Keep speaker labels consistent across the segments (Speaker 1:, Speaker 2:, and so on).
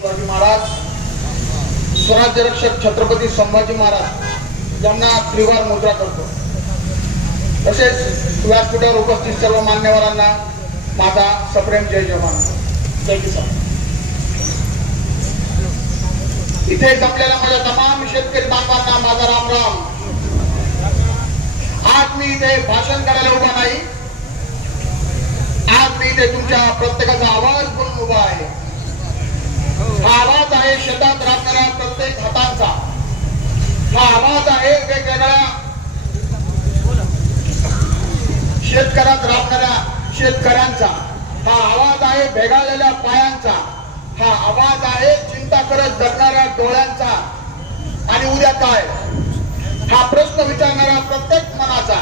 Speaker 1: शिवाजी महाराज स्वराज्य रक्षक छत्रपती संभाजी महाराज यांना त्रिवार मुद्रा करतो. तसेच व्यासपीठावर उपस्थित सर्व मान्यवरांना माझा सप्रेम जय जवान. जय किसान इथेच आपल्याला माझ्या तमाम शेतकरी बांधवांना माझा राम राम. आज मी इथे भाषण करायला उभा नाही. आज मी इथे तुमच्या प्रत्येकाचा आवाज म्हणून उभा आहे. हा आवाज आहे शेतात राहणाऱ्या प्रत्येक हातांचा. हा आवाज आहे वेगवेगळ्या शेतकऱ्यात राहणाऱ्या शेतकऱ्यांचा. हा आवाज आहे भेगाळलेल्या पायांचा. हा आवाज आहे चिंता करत जगणाऱ्या डोळ्यांचा. आणि उद्या काय? हा प्रश्न विचारणारा प्रत्येक मनाचा.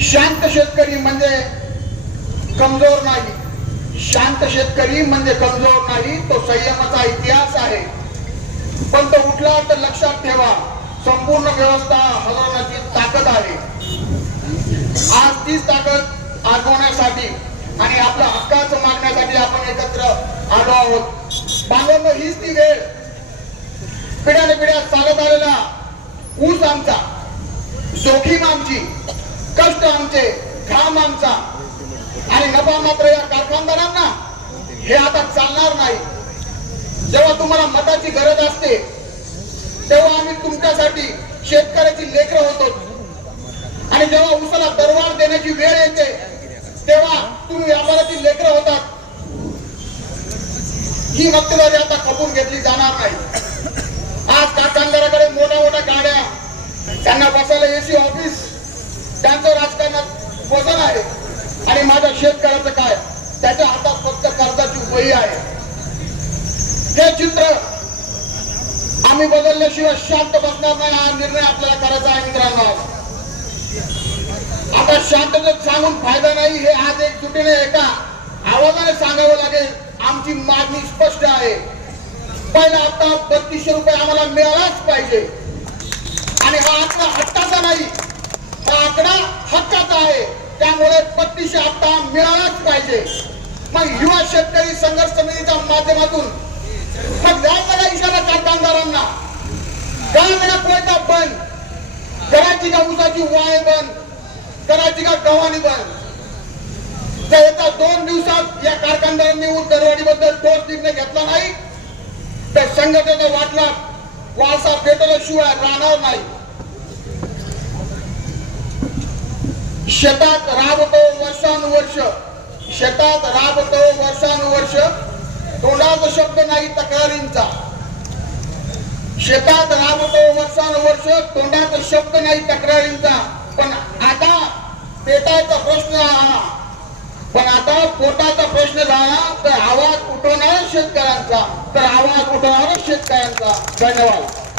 Speaker 1: शांत शेतकरी म्हणजे कमजोर नाही. शांत शेतकरी म्हणजे कमजोर नाही तो संयमाचा इतिहास आहे. पण तो उठला तर लक्षात ठेवा संपूर्ण व्यवस्था हलवण्याची ताकद आहे. आज तीच ताकद आजवण्यासाठी आणि आपला हक्काचं मागण्यासाठी आपण एकत्र आलो आहोत. बांधवनो हीच ती वेळ. पिढ्याने पिढ्या चालत आलेला ऊस आमचा जोखीम आमची कष्ट आमचे घाम आमचा. आणि नफा मात्र या कारखान हे आता चालणार नाही. जेव्हा तुम्हाला मताची गरज असते तेव्हा आम्ही तुमच्यासाठी शेतकऱ्याची लेकरं होतो. आणि जेव्हा उसाला दरवाढ देण्याची वेळ येते तेव्हा तुम्ही व्यापाराची लेकरं होतात. ही मक्तेदारी आता खपून घेतली जाणार नाही. आज कामगाराकडे मोठ्या मोठ्या गाड्या त्यांना बसायला एसी ऑफिस त्यांचं राजकारणात वजन आहे आणि माझ्या शेतकऱ्याचं काय त्याच्या हातात फक्त कर्जाची आहे. हे चित्र आम्ही बदलल्याशिवाय शांत बसणार नाही हा निर्णय आपल्याला करायचा आहे मित्रांनो. आता शांततेत सांगून फायदा नाही हे आज एक तुटीने एका आवाजाने सांगावं लागेल. आमची मागणी स्पष्ट आहे. पहिला हप्ता बत्तीसशे रुपये आम्हाला मिळालाच पाहिजे. आणि हा आकडा हक्काचा नाही हा आकडा हक्काचा आहे. त्यामुळे बत्तीसशे हप्ता मिळालाच पाहिजे. मग युवा शेतकरी संघर्ष समितीच्या माध्यमातून मग द्यायचा इशारा कारखानदारांना करायचं का कोयता बंद करायची का उसाची वाय बंद करायची का गव्हाणी बंद? त्या येत्या दोन दिवसात या कारखानदारांनी ऊस दरवाढीबद्दल ठोस निर्णय घेतला नाही तर संघटनेचा वाटला वारसा पेटवल्याशिवाय राहणार नाही. शेतात राबतो वर्षानुवर्ष शेतात राबतो वर्षानुवर्ष तोंडाचा शब्द नाही तक्रारींचा. शेतात राबतो वर्षानुवर्ष तोंडाचा शब्द नाही तक्रारींचा. पण आता पेटायचा प्रश्न हा. पण आता पोटाचा प्रश्न झाला तर आवाज उठवणार शेतकऱ्यांचा. तर आवाज उठवणार शेतकऱ्यांचा. धन्यवाद.